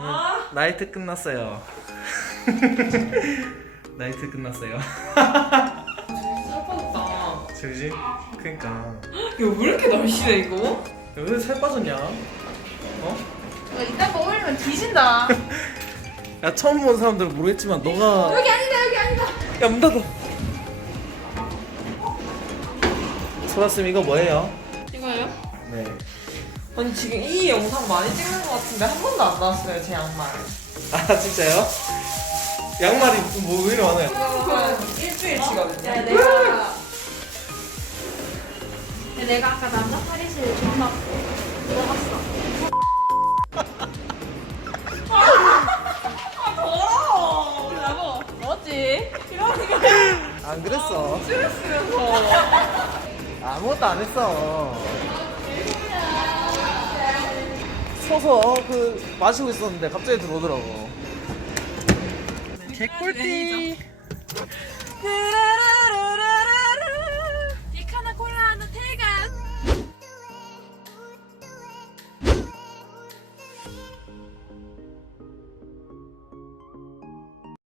오늘 아. 나이트 끝났어요. 나이트 끝났어요. 살 빠졌다. 그지? 그니까 야왜 이렇게 날씬해 이거? 왜 살 빠졌냐? 어? 야, 이딴 거 올리면 뒤진다. 야 처음 본 사람들은 모르겠지만 너가 여기 아니다, 여기 아니다. 야 문 닫아. 소라쌤 이거 뭐예요? 이거요? 네. 아니 지금 이 영상 많이 찍는 것 같은데 한 번도 안 나왔어요 제 양말. 아 진짜요? 양말이 뭐왜 이리 많아요? 그건 일주일치거든요. 야, 내가. 아까 남자 탈의실 존나 들어갔어. 더러워. 여보 뭐지? 이러니까 안 그랬어. 스트레스면서. 아무것도 안 했어. 서서 그 마시고 있었는데 갑자기 들어오더라고. 개꿀띠.